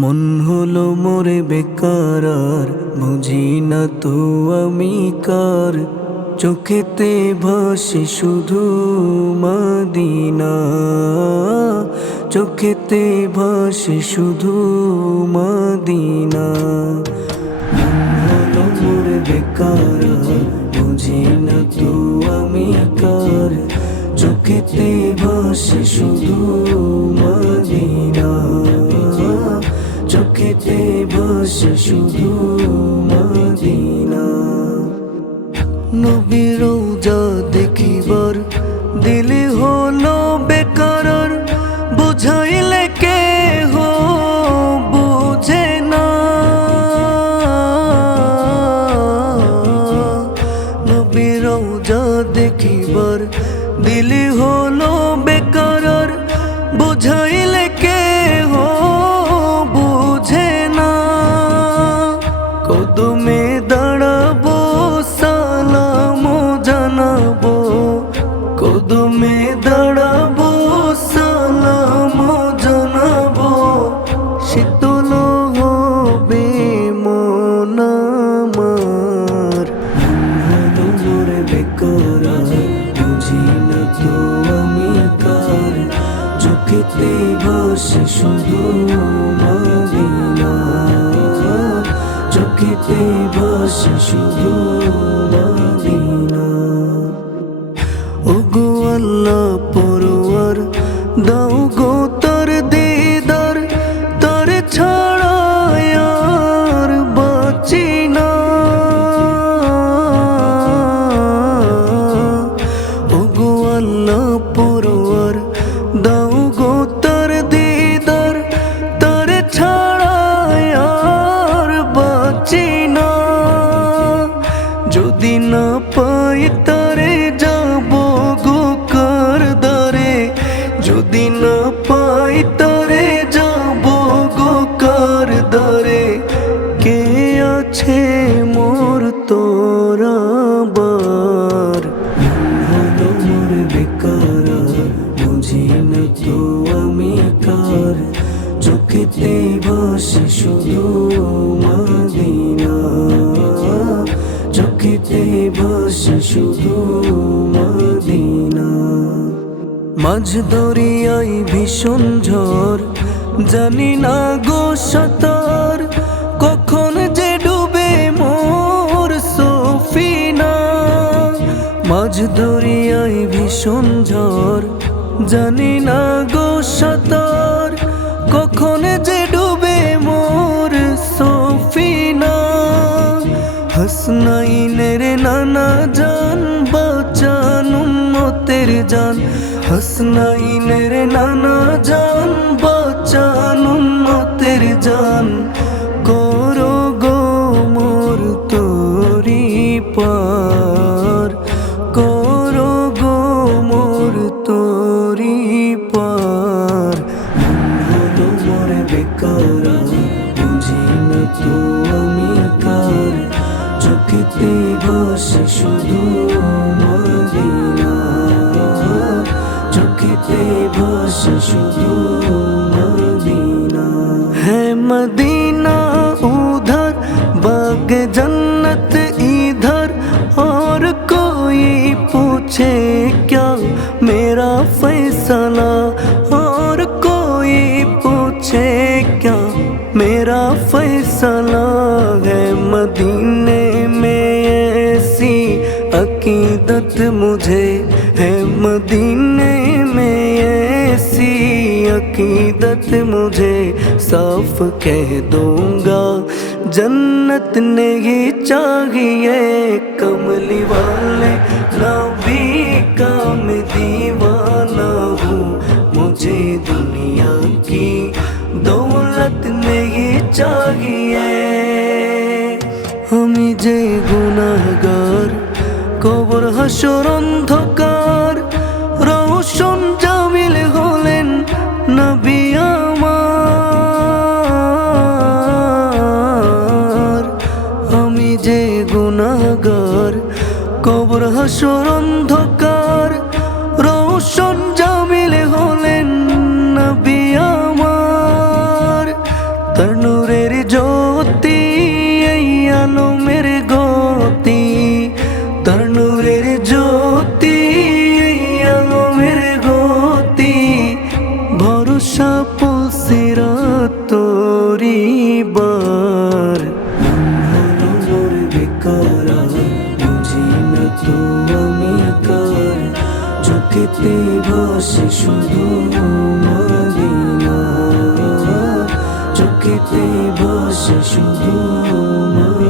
মন হলো মোরে বেকার আর বুঝি না তো আমি কার। চোখেতে ভাসে শুধু মাদিনা, চোখেতে ভাসে শুধু মাদিনা। হলো মোরে বেকার আর বুঝি না তো আমি কার। চোখেতে ভাসে শুধু ভাসে শুধু মাদিনা। নবীর যা দেখিবার দিলে হলো বেকার বুঝাইলে কে হো বুঝে না। নবীর যা দেখিবার দিলে হলো বেকার বুঝাইলে কদমে দাঁড়াবো, সালাম জানাব। কদমে দাঁড়াবো, সালাম জানাব। শীতল হবে মন আমার। মোরে বেকার বুঝি না তো আমি কার। চোখেতে বসে শুধু চোখেতে বসে শুধু মাদিনা আছে মোর তোরাবার হলো মোর বেকার বুঝি না তো আমি কার চোখেতে বসে শুধু মাদিনা। চোখেতে বসে শুধু মাদিনা। মাঝ দরিয়াই ভীষণ ঝড়, জানি না গো সাঁতার মাঝ দরিয়াই ভীষণ ঝড়। জানি না গো সাঁতার, কখন যে ডুবে মোর সফিনা। হাসনাইনের নানা জান, বাচান উম্মতের জান। হাসনাইনের নানা জান, বাচান উম্মতের জান। বসে শুধু মদিনা চোখেতে বসে শুধু মদিনা হ্যাঁ মদিনা उधर बाग जन्नत इधर और कोई पूछे क्या मेरा फैसला और कोई पूछे क्या मेरा फैसला मदद मुझे है मदीने में ऐसी अकीदत मुझे साफ़ कह दूँगा। जन्नत नहीं चाहिए कमली वाले नबी का मैं दीवाना हूँ मुझे दुनिया की। दौलत नहीं चाहिए हम जे गुनाह কবর হাসর অন্ধকার রওশন জামিল হলেন নবী আমার। আমি যে গুনাহগার কবর হাসর অন্ধকার বেকারা বুঝি না তো আমি কার। চোখেতে ভাসে শুধু মদিনা চোখেতে ভাসে শুধু মদিনা